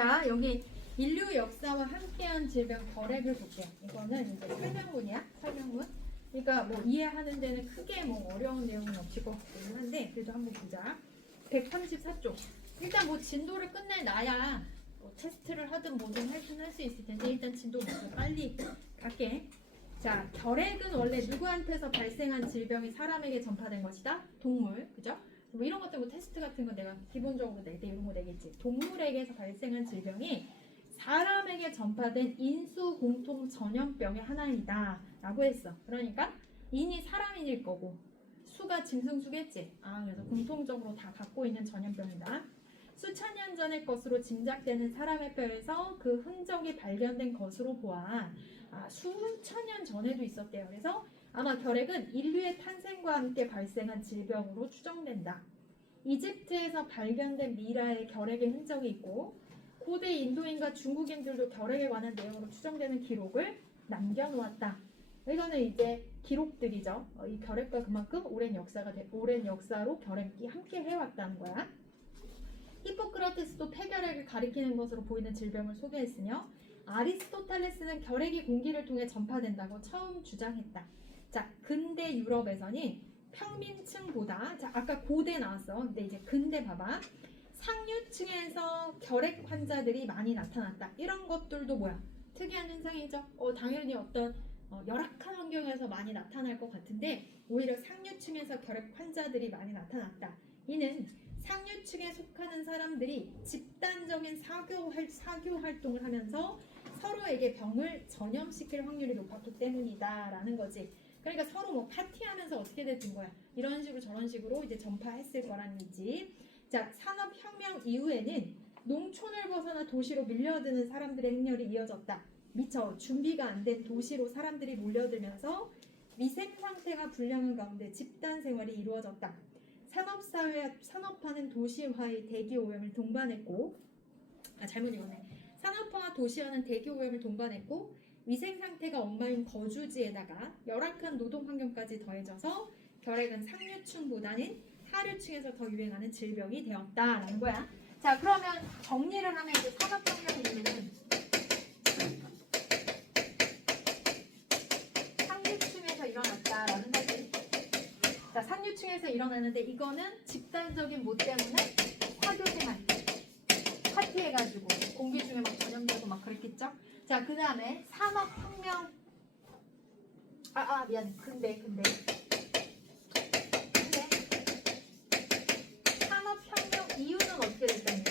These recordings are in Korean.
자, 여기 인류 역사와 함께한 질병 결핵을 볼게요. 이거는 이제 설명문이야. 설명문. 그러니까 뭐 이해하는 데는 크게 뭐 어려운 내용은 없을 것 같긴 한데 그래도 한번 보자. 134쪽. 일단 뭐 진도를 끝내놔야 뭐 테스트를 하든 뭐든 할 수 있을 텐데 일단 진도 먼저 빨리 갈게. 자, 결핵은 원래 누구한테서 발생한 질병이 사람에게 전파된 것이다? 동물, 그죠? 뭐 이런 것들 뭐 테스트 같은 거 내가 기본적으로 낼 때 이런 거 내겠지. 동물에게서 발생한 질병이 사람에게 전파된 인수 공통 전염병의 하나이다 라고 했어. 그러니까 인이 사람인일 거고 수가 짐승수겠지. 그래서 공통적으로 다 갖고 있는 전염병이다. 수천 년 전의 것으로 짐작되는 사람의 뼈에서 그 흔적이 발견된 것으로 보아 수천 년 전에도 있었대요. 그래서 아마 결핵은 인류의 탄생과 함께 발생한 질병으로 추정된다. 이집트에서 발견된 미라에 결핵의 흔적이 있고 고대 인도인과 중국인들도 결핵에 관한 내용으로 추정되는 기록을 남겨놓았다. 이거는 이제 기록들이죠. 이 결핵과 그만큼 오랜 역사로 결핵이 함께 해왔다는 거야. 히포크라테스도 폐결핵을 가리키는 것으로 보이는 질병을 소개했으며 아리스토텔레스는 결핵이 공기를 통해 전파된다고 처음 주장했다. 자, 근대 유럽에서는 평민층보다 아까 고대 나왔어. 근데 이제 근대 봐봐. 상류층에서 결핵 환자들이 많이 나타났다. 이런 것들도 뭐야? 특이한 현상이죠. 당연히 어떤 열악한 환경에서 많이 나타날 것 같은데 오히려 상류층에서 결핵 환자들이 많이 나타났다. 이는 상류층에 속하는 사람들이 집단적인 사교 활동을 하면서 서로에게 병을 전염시킬 확률이 높았기 때문이다라는 거지. 그러니까 서로 뭐 파티하면서 어떻게 됐든 거야. 이런 식으로 저런 식으로 이제 전파했을 거란 얘기지. 자, 산업혁명 이후에는 농촌을 벗어나 도시로 밀려드는 사람들의 행렬이 이어졌다. 미처 준비가 안 된 도시로 사람들이 몰려들면서 위생 상태가 불량한 가운데 집단 생활이 이루어졌다. 산업화는 도시화의 대기 오염을 동반했고 잘못 읽었네. 산업화와 도시화는 대기 오염을 동반했고 위생 상태가 엉망인 거주지에다가 열악한 노동 환경까지 더해져서 결핵은 상류층보다는 하류층에서 더 유행하는 질병이 되었다라는 거야. 자, 그러면 정리를 하면 이제 산업혁명 이후에는 상류층에서 일어났다라는 거지. 자, 상류층에서 일어나는데 이거는 집단적인 뭐 때문에 사교생활 파티해가지고 공기 중에 막 전염되고 막 그랬겠죠. 자, 그 다음에 산업혁명 미안해. 근데 산업혁명 이후는 어떻게 됐다니?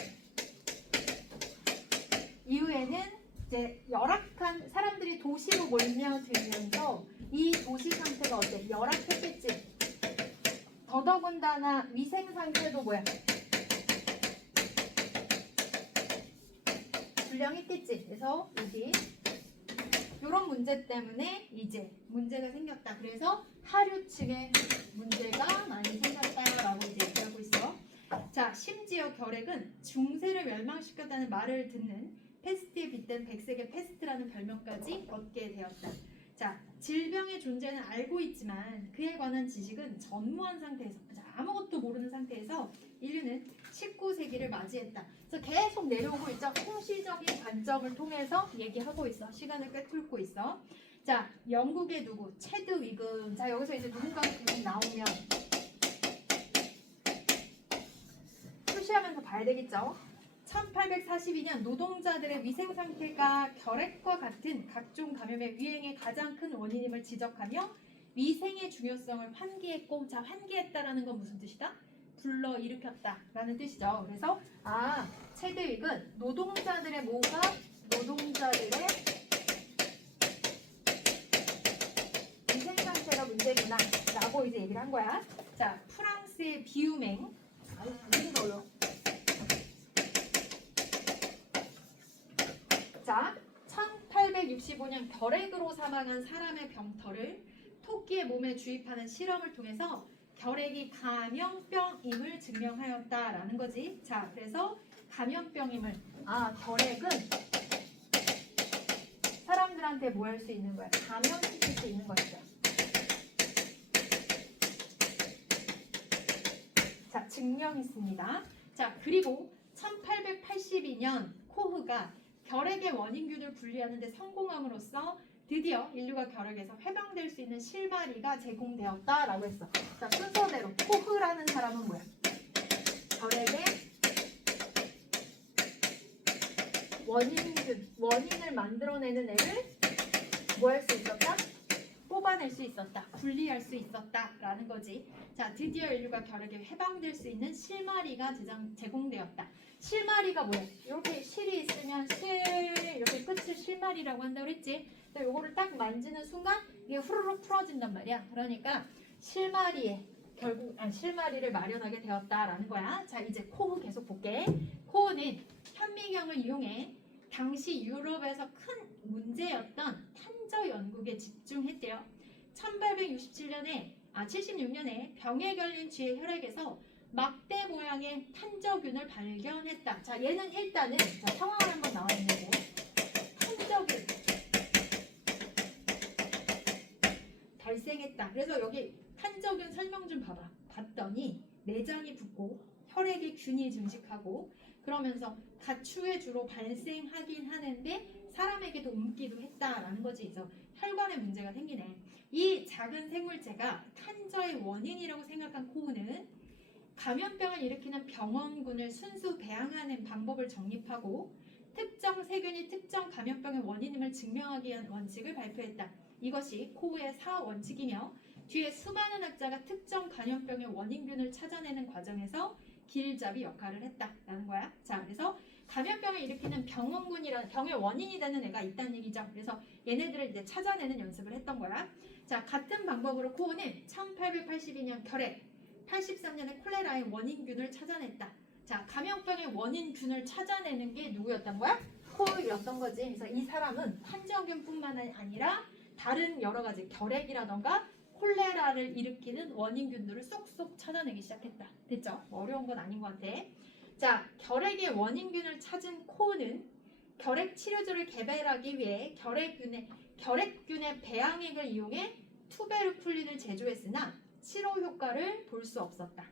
이후에는 이제 열악한 사람들이 도시로 몰려들면서 이 도시 상태가 어때? 열악했겠지. 더더군다나 위생 상태도 뭐야? 불량했겠지. 그래서 여기 이런 문제 때문에 이제 문제가 생겼다. 그래서 하류층에 문제가 많이 생겼다라고 이제 얘기하고 있어. 자, 심지어 결핵은 중세를 멸망시켰다는 말을 듣는 패스트에 빗댄 백색의 패스트라는 별명까지 얻게 되었다. 자, 질병의 존재는 알고 있지만 그에 관한 지식은 전무한 상태에서 아무것도 모르는 상태에서 인류는 19세기를 맞이했다. 그래서 계속 내려오고 있죠. 통시적인 관점을 통해서 얘기하고 있어. 시간을 꿰뚫고 있어. 자, 영국의 누구? 체드위근. 자, 여기서 이제 누군가가 계속 나오면 표시하면서 봐야 되겠죠. 1842년 노동자들의 위생 상태가 결핵과 같은 각종 감염의 유행의 가장 큰 원인임을 지적하며 위생의 중요성을 환기했고, 자, 환기했다라는 건 무슨 뜻이다? 불러일으켰다라는 뜻이죠. 그래서 체드윅은 노동자들의 위생 상태가 문제구나 라고 이제 얘기를 한 거야. 자, 프랑스의 비유맹. 무슨 어려워. 자, 1865년 결핵으로 사망한 사람의 병터를 토끼의 몸에 주입하는 실험을 통해서 결핵이 감염병임을 증명하였다라는 거지. 자, 그래서 감염병임을 결핵은 사람들한테 뭐 할 수 있는 거야? 감염시킬 수 있는 것이죠. 자, 증명했습니다. 자, 그리고 1882년 코흐가 코우가 결핵의 원인균을 분리하는 데 성공함으로써 드디어 인류가 결핵에서 해방될 수 있는 실마리가 제공되었다라고 했어. 자, 순서대로 코흐라는 사람은 뭐야? 결핵의 원인을 만들어내는 애를 뭐 할 수 있었다? 뽑아낼 수 있었다. 분리할 수 있었다라는 거지. 자, 드디어 인류가 결핵에 해방될 수 있는 실마리가 제공되었다. 실마리가 뭐야? 이렇게 실이 있으면 이렇게 끝을 실마리라고 한다고 그랬지? 요거를 딱 만지는 순간 이게 후루룩 풀어진단 말이야. 그러니까 실마리를 마련하게 되었다라는 거야. 자, 이제 코흐 계속 볼게. 코흐는 현미경을 이용해 당시 유럽에서 큰 문제였던 탄저 연구에 집중했대요. 76년에 병에 걸린 쥐의 혈액에서 막대 모양의 탄저균을 발견했다. 자, 얘는 일단은 상황을 한번 나와 있는데 탄저균 발생했다. 그래서 여기 탄저균 설명 좀 봐봐. 봤더니 내장이 붓고 혈액에 균이 증식하고 그러면서 가축에 주로 발생하긴 하는데 사람에게도 옮기도 했다라는 거지. 그래서 혈관에 문제가 생기네. 이 작은 생물체가 탄저의 원인이라고 생각한 코우는 감염병을 일으키는 병원군을 순수 배양하는 방법을 정립하고 특정 세균이 특정 감염병의 원인임을 증명하기 위한 원칙을 발표했다. 이것이 코우의 4원칙이며 뒤에 수많은 학자가 특정 감염병의 원인균을 찾아내는 과정에서 길잡이 역할을 했다라는 거야. 자, 그래서 감염병을 일으키는 병원군이라는 병의 원인이 되는 애가 있다는 얘기죠. 그래서 얘네들을 이제 찾아내는 연습을 했던 거야. 자, 같은 방법으로 코우는 1882년 결핵, 83년에 콜레라의 원인균을 찾아냈다. 자, 감염병의 원인균을 찾아내는 게 누구였던 거야? 코우였던 거지. 그래서 이 사람은 탄저균뿐만 아니라 다른 여러 가지 결핵이라던가 콜레라를 일으키는 원인균들을 쏙쏙 찾아내기 시작했다. 됐죠? 어려운 건 아닌 것 같아. 자, 결핵의 원인균을 찾은 코우는 결핵 치료제를 개발하기 위해 결핵균의 배양액을 이용해 투베르쿨린을 제조했으나 치료 효과를 볼 수 없었다.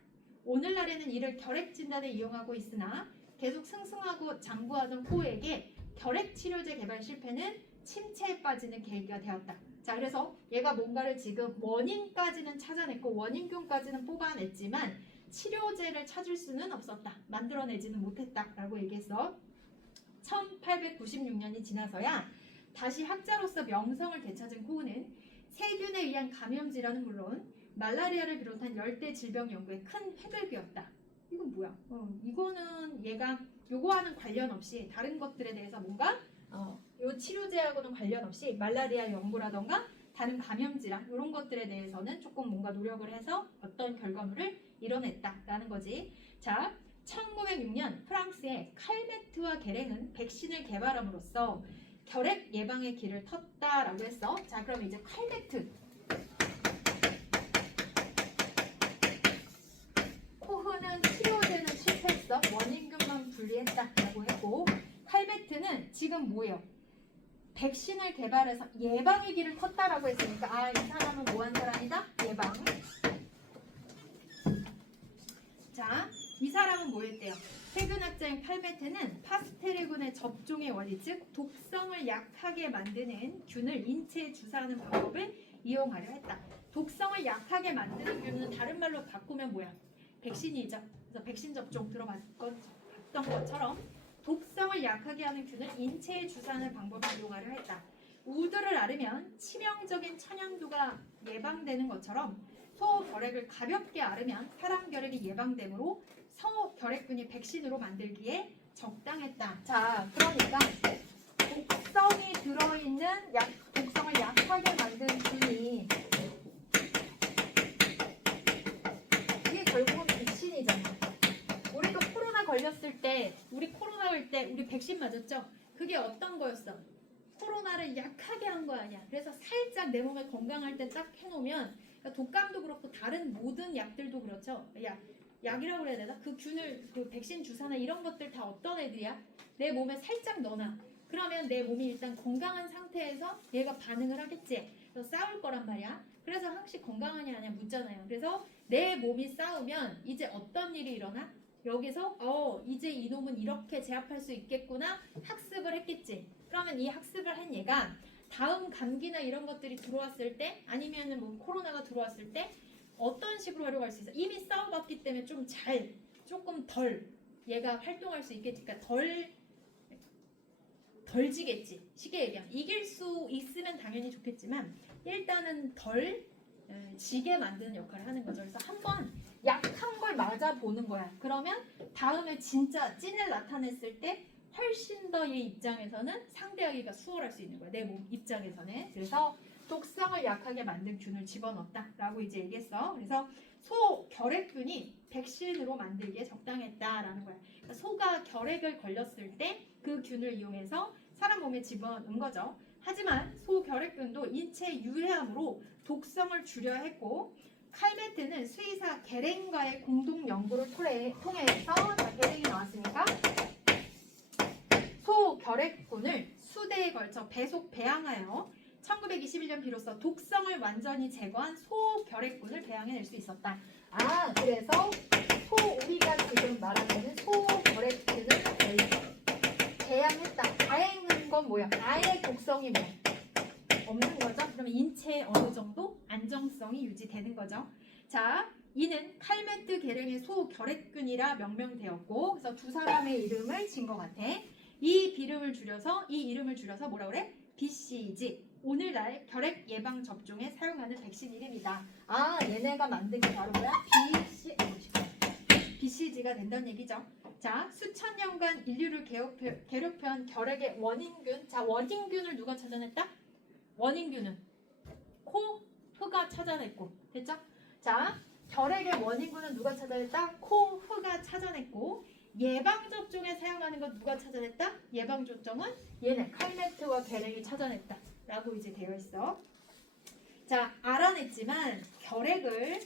오늘날에는 이를 결핵 진단에 이용하고 있으나 계속 승승하고 장구하던 코우에게 결핵 치료제 개발 실패는 침체에 빠지는 계기가 되었다. 자, 그래서 얘가 뭔가를 지금 원인까지는 찾아냈고 원인균까지는 뽑아냈지만 치료제를 찾을 수는 없었다. 만들어내지는 못했다라고 얘기했어. 1896년이 지나서야 다시 학자로서 명성을 되찾은 코우는 세균에 의한 감염 질환은 물론 말라리아를 비롯한 열대 질병 연구에 큰 획을 그었다. 이건 뭐야? 이거는 얘가 요거와는 관련 없이 다른 것들에 대해서 뭔가 요 치료제하고는 관련 없이 말라리아 연구라던가 다른 감염 질환 이런 것들에 대해서는 조금 뭔가 노력을 해서 어떤 결과물을 이뤄냈다라는 거지. 자, 1906년 프랑스의 칼메트와 게랭은 백신을 개발함으로써 결핵 예방의 길을 텄다라고 했어. 자, 그럼 이제 칼메트. 코흐는 치료제는 실패했어. 원인균만 분리했다라고 했고 칼메트는 지금 뭐예요? 백신을 개발해서 예방의 길을 텄다라고 했으니까 이 사람은 뭐한 사람이다? 예방. 자, 이 사람은 뭐였대요? 세균학자인 칼메트는 파스테르군의 접종의 원리, 즉 독성을 약하게 만드는 균을 인체에 주사하는 방법을 이용하려 했다. 독성을 약하게 만드는 균은 다른 말로 바꾸면 뭐야? 백신이죠. 그래서 백신 접종 들어봤던 것처럼 독성을 약하게 하는 균을 인체에 주사하는 방법을 이용하려 했다. 우드를 앓으면 치명적인 천연두가 예방되는 것처럼 소결핵을 가볍게 앓으면 사람 결핵이 예방되므로 소결핵균이 백신으로 만들기에 적당했다. 자, 그러니까 독성이 들어있는 독성을 약하게 만드는 균이 이게 결국은 백신이잖아. 우리도 코로나 걸렸을 때 우리 백신 맞았죠? 그게 어떤 거였어? 코로나를 약하게 한 거 아니야. 그래서 살짝 내 몸에 건강할 때 딱 해놓으면 독감도 그렇고 다른 모든 약들도 그렇죠. 약이라고 그래야 되나? 그 균을 그 백신 주사나 이런 것들 다 어떤 애들이야? 내 몸에 살짝 넣어놔. 그러면 내 몸이 일단 건강한 상태에서 얘가 반응을 하겠지. 그래서 싸울 거란 말이야. 그래서 항시 건강하냐 아니냐 묻잖아요. 그래서 내 몸이 싸우면 이제 어떤 일이 일어나? 여기서 이제 이놈은 이렇게 제압할 수 있겠구나. 학습 학습을 했겠지. 그러면 이 학습을 한 얘가 다음 감기나 이런 것들이 들어왔을 때 아니면은 뭐 코로나가 들어왔을 때 어떤 식으로 활용할 수 있어? 이미 싸워봤기 때문에 조금 덜 얘가 활동할 수 있겠지. 그러니까 덜 지겠지. 쉽게 얘기하면 이길 수 있으면 당연히 좋겠지만 일단은 덜 지게 만드는 역할을 하는 거죠. 그래서 한번 약한 걸 맞아보는 거야. 그러면 다음에 진짜 찐을 나타냈을 때 훨씬 더 얘 입장에서는 상대하기가 수월할 수 있는 거야. 내 몸 입장에서는. 그래서 독성을 약하게 만든 균을 집어넣었다라고 이제 얘기했어. 그래서 소 결핵균이 백신으로 만들기에 적당했다라는 거야. 그러니까 소가 결핵을 걸렸을 때 그 균을 이용해서 사람 몸에 집어넣은 거죠. 하지만 소 결핵균도 인체 유해함으로 독성을 줄여야 했고 칼메트는 수의사 게랭과의 공동 연구를 통해서 게랭이 나왔으니까 소 결핵균을 수대에 걸쳐 배속 배양하여 1921년 비로소 독성을 완전히 제거한 소 결핵균을 배양해낼 수 있었다. 그래서 우리가 지금 말하는 소 결핵균을 배양했다. 다행인 건 뭐야? 아예 독성이 없는 거죠. 그러면 인체에 어느 정도 안정성이 유지되는 거죠. 자, 이는 칼메트 게랭의 소 결핵균이라 명명되었고, 그래서 두 사람의 이름을 진 것 같아. 이 이름을 줄여서 뭐라 그래? BCG. 오늘날 결핵 예방 접종에 사용하는 백신 이름이다. 얘네가 만든 게 바로 뭐야? BCG가 된다는 얘기죠. 자, 수천 년간 인류를 괴롭혀온 결핵의 원인균. 자, 원인균을 누가 찾아냈다? 원인균은 코, 흡가 찾아냈고. 됐죠? 자, 결핵의 원인균은 누가 찾아냈다? 코, 흡가 찾아냈고. 예방접종에 사용하는 건 누가 찾아냈다? 예방접종은 얘네 칼메트와 게랭이 찾아냈다 라고 이제 되어 있어. 자, 알아냈지만 결핵을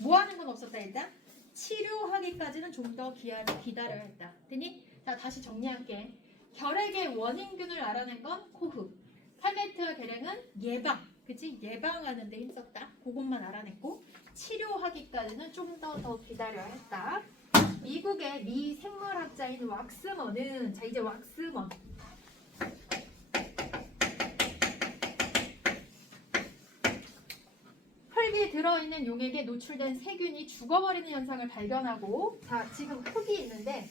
뭐 하는 건 없었다. 일단 치료하기까지는 좀 더 기다려야 했다. 됐니? 자, 다시 정리할게. 결핵의 원인균을 알아낸 건 코흡, 칼메트와 게랭은 예방, 그치? 예방하는 데 힘썼다. 그것만 알아냈고 치료하기까지는 좀 더 기다려야 했다. 미국의 미 생물학자인 왁스먼은, 자 이제 왁스먼 흙이 들어있는 용액에 노출된 세균이 죽어버리는 현상을 발견하고, 자 지금 흙이 있는데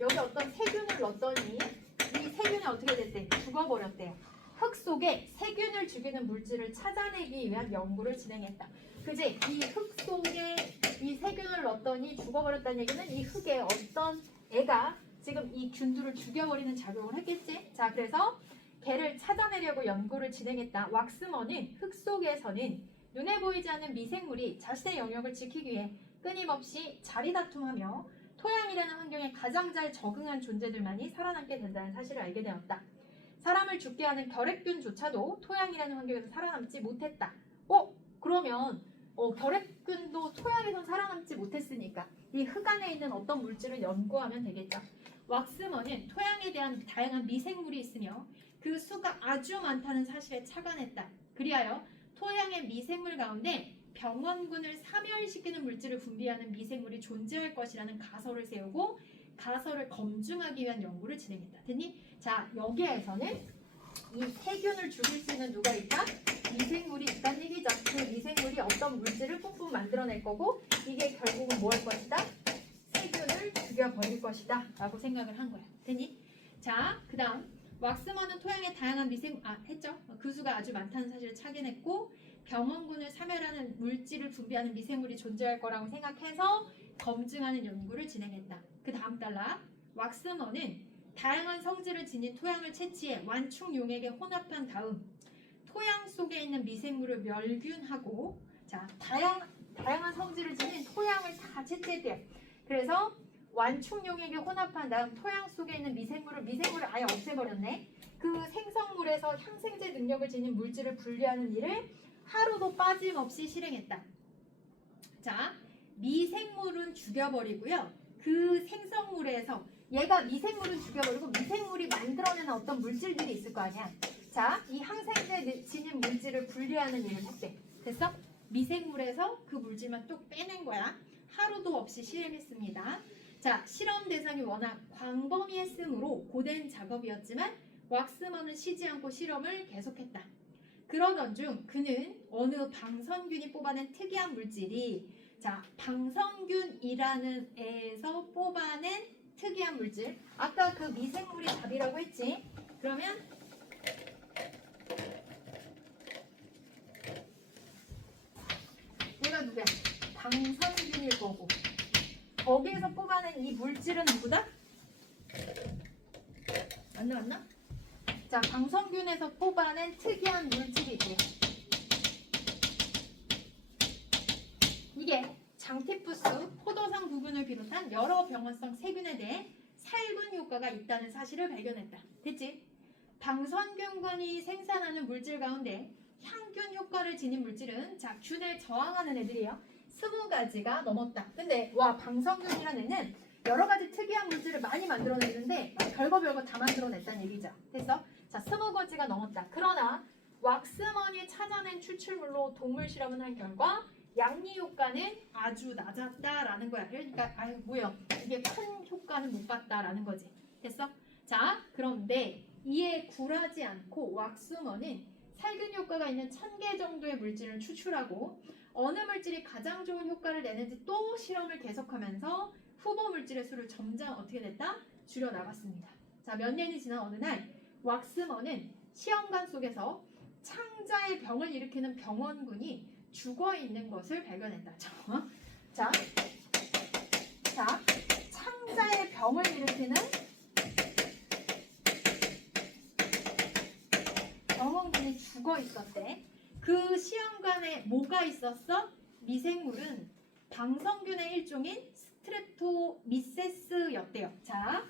여기 어떤 세균을 넣었더니 이 세균이 어떻게 됐대? 죽어버렸대요. 흙 속에 세균을 죽이는 물질을 찾아내기 위한 연구를 진행했다. 그지? 이 흙 속에 이 세균을 넣었더니 죽어버렸다는 얘기는 이 흙에 어떤 애가 지금 이 균들을 죽여버리는 작용을 했겠지? 자, 그래서 걔를 찾아내려고 연구를 진행했다. 왁스먼은 흙 속에서는 눈에 보이지 않는 미생물이 자신의 영역을 지키기 위해 끊임없이 자리다툼하며 토양이라는 환경에 가장 잘 적응한 존재들만이 살아남게 된다는 사실을 알게 되었다. 사람을 죽게 하는 결핵균조차도 토양이라는 환경에서 살아남지 못했다. 그러면 결핵균도 토양에서 살아남지 못했으니까 이 흙 안에 있는 어떤 물질을 연구하면 되겠죠. 왁스먼은 토양에 대한 다양한 미생물이 있으며 그 수가 아주 많다는 사실에 착안했다. 그리하여 토양의 미생물 가운데 병원군을 사멸시키는 물질을 분비하는 미생물이 존재할 것이라는 가설을 세우고 가설을 검증하기 위한 연구를 진행했다. 됐니? 자, 여기에서는 이 세균을 죽일 수 있는 누가 있다? 미생물이 있다는 얘기죠. 그 미생물이 어떤 물질을 뿜뿜 만들어낼 거고 이게 결국은 뭐 할 것이다? 세균을 죽여버릴 것이다 라고 생각을 한 거야. 됐니? 자, 그 다음 왁스먼은 토양의 다양한 했죠? 그 수가 아주 많다는 사실을 착인했고 병원군을 사멸하는 물질을 분비하는 미생물이 존재할 거라고 생각해서 검증하는 연구를 진행했다. 그 다음 단락 왁스먼은 다양한 성질을 지닌 토양을 채취해 완충 용액에 혼합한 다음 토양 속에 있는 미생물을 멸균하고, 자 다양한 성질을 지닌 토양을 다 채취했대요. 그래서 완충 용액에 혼합한 다음 토양 속에 있는 미생물을 아예 없애버렸네. 그 생성물에서 항생제 능력을 지닌 물질을 분리하는 일을 하루도 빠짐없이 실행했다. 자, 미생물은 죽여버리고요. 그 생성물에서 얘가 미생물은 죽여버리고 미생물이 만들어내는 어떤 물질들이 있을 거 아니야. 자, 이 항생제 지닌 물질을 분리하는 일을 했대. 됐어? 미생물에서 그 물질만 뚝 빼낸 거야. 하루도 없이 실행했습니다. 자, 실험 대상이 워낙 광범위했으므로 고된 작업이었지만 왁스먼은 쉬지 않고 실험을 계속했다. 그러던 중 그는 어느 방선균이 뽑아낸 특이한 물질이 자, 방선균이라는 애에서 뽑아낸 특이한 물질. 아까 그 미생물이 답이라고 했지? 그러면 얘가 누구야? 방선균일 거고. 거기에서 뽑아낸 이 물질은 누구다? 안 나왔나? 자, 방선균에서 뽑아낸 특이한 물질이 있대요. 이게 장티푸스, 포도상 부분을 비롯한 여러 병원성 세균에 대해 살균 효과가 있다는 사실을 발견했다. 됐지? 방선균군이 생산하는 물질 가운데 향균 효과를 지닌 물질은 자, 균에 저항하는 애들이에요. 20가지가 넘었다. 근데 와, 방선균이라는 애는 여러 가지 특이한 물질을 많이 만들어내는데 별거 다 만들어냈다는 얘기죠. 그래서 자, 20가지가 넘었다. 그러나 왁스먼이 찾아낸 추출물로 동물 실험을 한 결과 양리 효과는 아주 낮았다라는 거야. 그러니까 아유 뭐야, 이게 큰 효과는 못 봤다라는 거지. 됐어? 자, 그런데 이에 굴하지 않고 왁스먼은 살균 효과가 있는 1000개 정도의 물질을 추출하고 어느 물질이 가장 좋은 효과를 내는지 또 실험을 계속하면서 후보 물질의 수를 점점 어떻게 됐다? 줄여나갔습니다. 자, 몇 년이 지난 어느 날 왁스먼은 시험관 속에서 창자의 병을 일으키는 병원군이 죽어있는 것을 발견했다. 자, 창자의 병을 일으키는 병원군이 죽어있었대. 그 시험관에 뭐가 있었어? 미생물은 방선균의 일종인 스트레토미세스였대요. 자,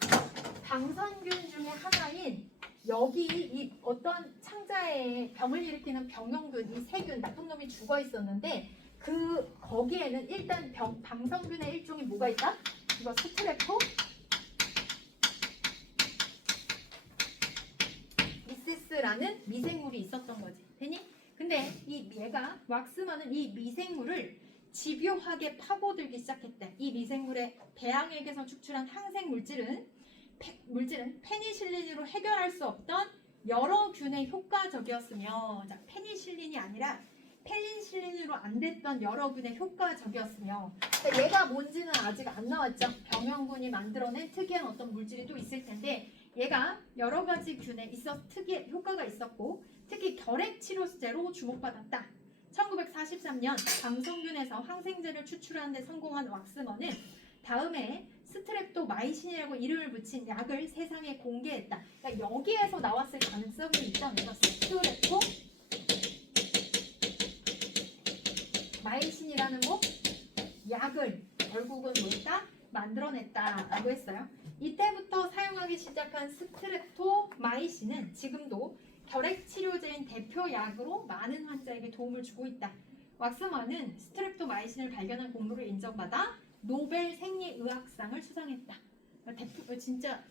방선균 중에 하나인 여기 이 어떤 창자에 병을 일으키는 병용균, 이 세균, 나쁜 놈이 죽어 있었는데 그 거기에는 일단 방선균의 일종이 뭐가 있다? 이거 스트레토미세스라는 미생물이 있었던 거지. 되니? 근데 이 얘가 왁스먼은 이 미생물을 집요하게 파고들기 시작했대. 이 미생물의 배양액에서 축출한 항생 물질은 페니실린으로 해결할 수 없던 여러 균에 효과적이었으며, 자, 페니실린이 아니라 펠린실린으로 안 됐던 여러 균에 효과적이었으며, 그러니까 얘가 뭔지는 아직 안 나왔죠. 병영군이 만들어낸 특이한 어떤 물질이 또 있을 텐데 얘가 여러 가지 균에 특이 효과가 있었고 특히 결핵 치료제로 주목받았다. 1943년 방선균에서 항생제를 추출하는 데 성공한 왁스먼은 다음에 스트랩토마이신이라고 이름을 붙인 약을 세상에 공개했다. 그러니까 여기에서 나왔을 가능성이 있다는 거죠. 스트랩토마이신이라는 약을 결국은 뭐했다? 만들어냈다라고 했어요. 이때부터 사용하기 시작한 스트랩토마이신은 지금도 결핵 치료제인 대표 약으로 많은 환자에게 도움을 주고 있다. 왁스먼은 스트랩토마이신을 발견한 공로를 인정받아 노벨 생리의학상을 수상했다. 진짜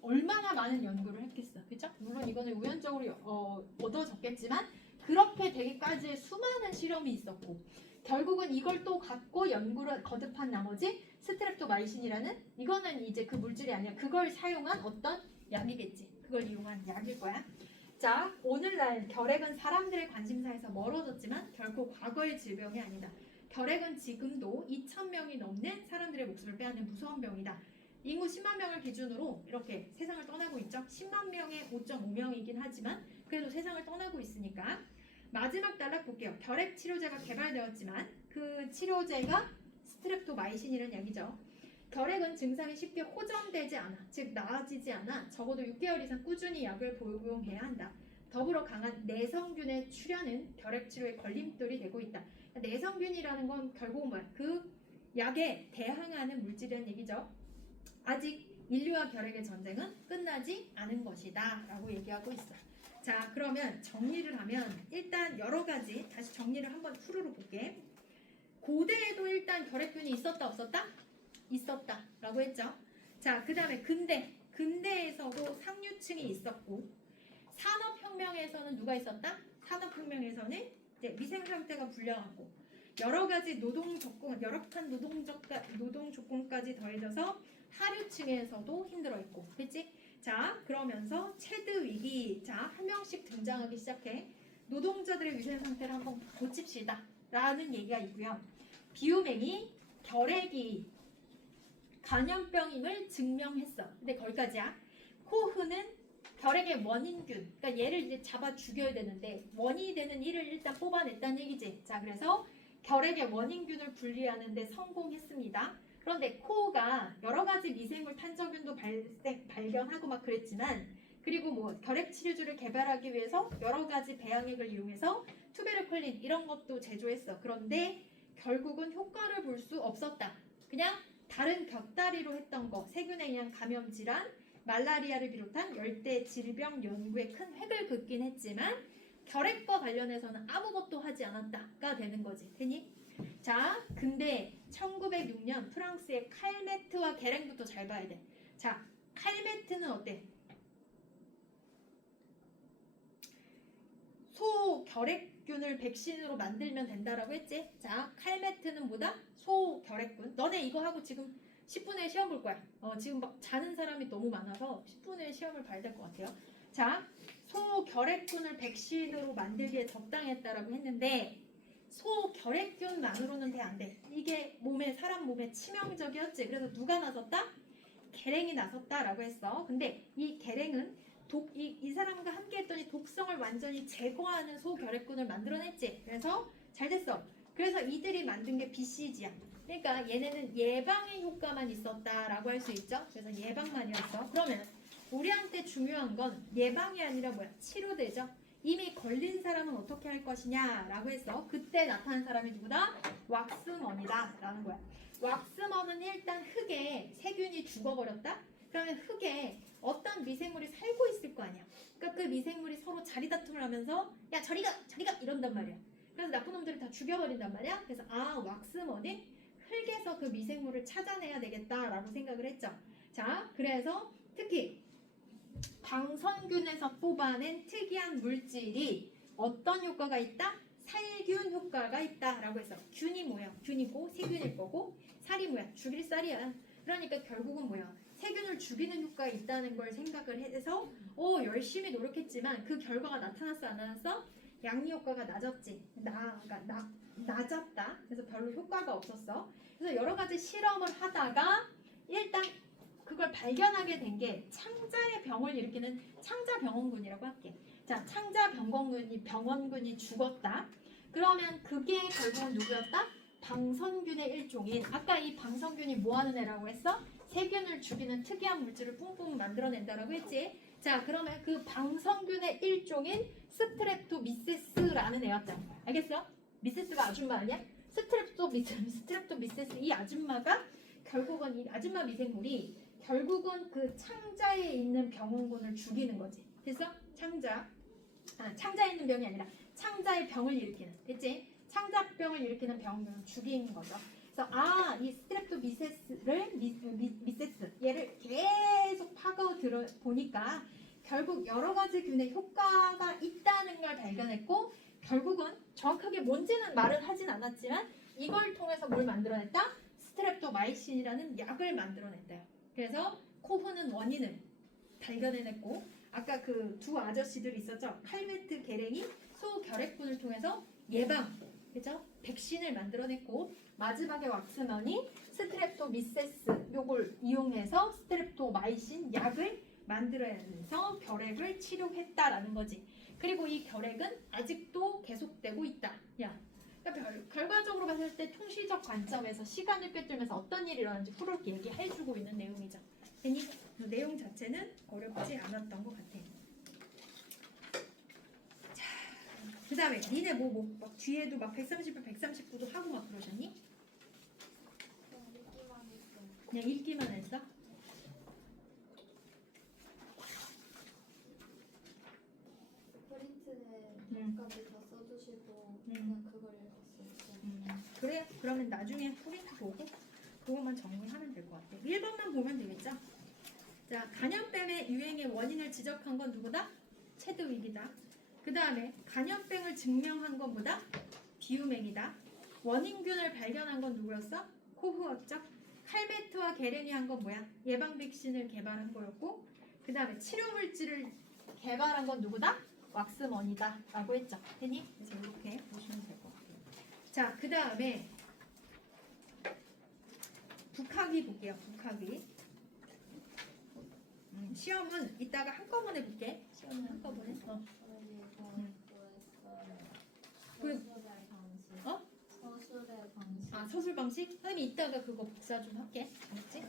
얼마나 많은 연구를 했겠어, 그렇죠? 물론 이거는 우연적으로 얻어졌겠지만 그렇게 되기까지의 수많은 실험이 있었고 결국은 이걸 또 갖고 연구를 거듭한 나머지 스트랩토마이신이라는 이거는 이제 그 물질이 아니라 그걸 사용한 어떤 약이겠지. 그걸 이용한 약일 거야. 자, 오늘날 결핵은 사람들의 관심사에서 멀어졌지만 결코 과거의 질병이 아니다. 결핵은 지금도 2,000명이 넘는 사람들의 목숨을 빼앗는 무서운 병이다. 인구 10만 명을 기준으로 이렇게 세상을 떠나고 있죠. 10만 명에 5.5명이긴 하지만 그래도 세상을 떠나고 있으니까 마지막 단락 볼게요. 결핵 치료제가 개발되었지만 그 치료제가 스트랩토마이신이라는 약이죠. 결핵은 증상이 쉽게 호전되지 않아, 즉 나아지지 않아 적어도 6개월 이상 꾸준히 약을 복용해야 한다. 더불어 강한 내성균의 출현은 결핵 치료에 걸림돌이 되고 있다. 내성균이라는 건 결국은 뭐야? 그 약에 대항하는 물질이라는 얘기죠. 아직 인류와 결핵의 전쟁은 끝나지 않은 것이다 라고 얘기하고 있어요. 자, 그러면 정리를 하면 일단 여러 가지 다시 정리를 한번 후루룩 볼게. 고대에도 일단 결핵균이 있었다 없었다? 있었다 라고 했죠. 자, 그 다음에 근대에서도 상류층이 있었고 산업혁명에서는 누가 있었다? 산업혁명에서는 이제 위생 상태가 불량하고 여러 가지 노동 조건, 열악한 노동 조건까지 더해져서 하류층에서도 힘들어했고, 그렇지? 자, 그러면서 체드 위기, 자, 한 명씩 등장하기 시작해. 노동자들의 위생 상태를 한번 고칩시다 라는 얘기가 있고요. 비유맹이 결핵이 감염병임을 증명했어. 근데 거기까지야. 코흐는 결핵의 원인균, 그러니까 얘를 이제 잡아 죽여야 되는데 원인이 되는 일을 일단 뽑아냈다는 얘기지. 자, 그래서 결핵의 원인균을 분리하는데 성공했습니다. 그런데 코흐가 여러 가지 미생물 탄저균도 발견하고 막 그랬지만, 그리고 뭐 결핵 치료제를 개발하기 위해서 여러 가지 배양액을 이용해서 투베르클린 이런 것도 제조했어. 그런데 결국은 효과를 볼 수 없었다. 그냥 다른 곁다리로 했던 거, 세균에 의한 감염 질환, 말라리아를 비롯한 열대 질병 연구에 큰 획을 긋긴 했지만 결핵과 관련해서는 아무것도 하지 않았다가 되는 거지. 되니? 자, 근데 1906년 프랑스의 칼메트와 게랭부터 잘 봐야 돼. 자, 칼메트는 어때? 소결핵균을 백신으로 만들면 된다라고 했지? 자, 칼메트는 뭐다? 소결핵균. 너네 이거 하고 지금 10분에 시험 볼 거야. 지금 막 자는 사람이 너무 많아서 10분에 시험을 봐야 될 것 같아요. 자, 소결핵균을 백신으로 만들기에 적당했다라고 했는데 소결핵균만으로는 안 돼. 이게 사람 몸에 치명적이었지. 그래서 누가 나섰다? 계랭이 나섰다라고 했어. 근데 이 계랭은 이 사람과 함께 했더니 독성을 완전히 제거하는 소결핵균을 만들어냈지. 그래서 잘 됐어. 그래서 이들이 만든 게 BCG야. 그러니까 얘네는 예방의 효과만 있었다라고 할 수 있죠. 그래서 예방만이었어. 그러면 우리한테 중요한 건 예방이 아니라 뭐야? 치료되죠. 이미 걸린 사람은 어떻게 할 것이냐라고 했어. 그때 나타난 사람이 누구다? 왁스먼이다 라는 거야. 왁스먼은 일단 흙에 세균이 죽어버렸다? 그러면 흙에 어떤 미생물이 살고 있을 거 아니야. 그러니까 그 미생물이 서로 자리 다툼을 하면서 야 저리가 이런단 말이야. 그래서 나쁜 놈들을 다 죽여버린단 말이야. 그래서 왁스먼이 흙에서 그 미생물을 찾아내야 되겠다라고 생각을 했죠. 자, 그래서 특히 방선균에서 뽑아낸 특이한 물질이 어떤 효과가 있다? 살균 효과가 있다라고 해서 균이 뭐야? 균이고 세균일 거고 살이 뭐야? 죽일 쌀이야. 그러니까 결국은 뭐야? 세균을 죽이는 효과가 있다는 걸 생각을 해서 열심히 노력했지만 그 결과가 나타났어 안 나타났어? 양리 효과가 낮았지. 낮았다. 그래서 별로 효과가 없었어. 그래서 여러 가지 실험을 하다가 일단 그걸 발견하게 된 게 창자의 병을 일으키는 창자병원균이라고 할게. 자, 창자병원균이 죽었다. 그러면 그게 결국은 누구였다? 방선균의 일종인, 아까 이 방선균이 뭐 하는 애라고 했어? 세균을 죽이는 특이한 물질을 뿜뿜 만들어낸다라고 했지. 자, 그러면 그 방선균의 일종인 스트랩토미세스라는 애였죠. 알겠어? 미세스가 아줌마 아니야? 스트랩토미세스 이 아줌마가 결국은 이 아줌마 미생물이 결국은 그 창자에 있는 병원균을 죽이는 거지. 됐어? 창자에 있는 병이 아니라 창자의 병을 일으키는. 됐지? 창자병을 일으키는 병균을 죽이는 거죠. 그래서 이 스트랩토미세스를 미세스 얘를 계속 파고 들어 보니까 결국 여러 가지 균의 효과가 있다는 걸 발견했고 결국은 정확하게 뭔지는 말을 하진 않았지만 이걸 통해서 뭘 만들어냈다? 스트랩토마이신이라는 약을 만들어냈대요. 그래서 코흐는 원인을 발견해냈고 아까 그 두 아저씨들이 있었죠. 칼메트 계랭이 소결핵균을 통해서 예방, 그죠? 백신을 만들어냈고 마지막에 왁스먼이 스트랩토미세스 요걸 이용해서 스트랩토마이신 약을 만들어내서 결핵을 치료했다라는 거지. 그리고 이 결핵은 아직도 계속되고 있다. 그러니까 결과적으로 봤을 때 통시적 관점에서 시간을 꿰뚫면서 어떤 일이 일어나는지 후루룩 얘기해주고 있는 내용이죠. 괜히 그 내용 자체는 어렵지 않았던 것 같아. 자, 그 다음에 니네 막 뒤에도 막 130분, 139도 하고 막 그러셨니? 그냥 읽기만 했어? 프린트까지 다 써주시고 그냥 그걸 읽었어요. 그래? 그러면 나중에 프린트 보고 그것만 정리하면 될 것 같아. 1번만 보면 되겠죠? 자, 간염병의 유행의 원인을 지적한 건 누구다? 체드윅이다. 그 다음에 간염병을 증명한 건 뭐다? 비유맹이다. 원인균을 발견한 건 누구였어? 코흐였죠? 칼메트와 게렌이 한 건 뭐야? 예방 백신을 개발한 거였고 그 다음에 치료 물질을 개발한 건 누구다? 왁스먼이다 라고 했죠. 됐니? 그래서 이렇게 보시면 될 것 같아요. 자, 그 다음에 북학위 볼게요. 북학위. 시험은 이따가 한꺼번에 볼게. 시험은 한꺼번에. 저희 그- 서술의 방식. 어? 서술의 방식. 아, 서술 방식? 선생님이 이따가 그거 복사 좀 할게. 알았지?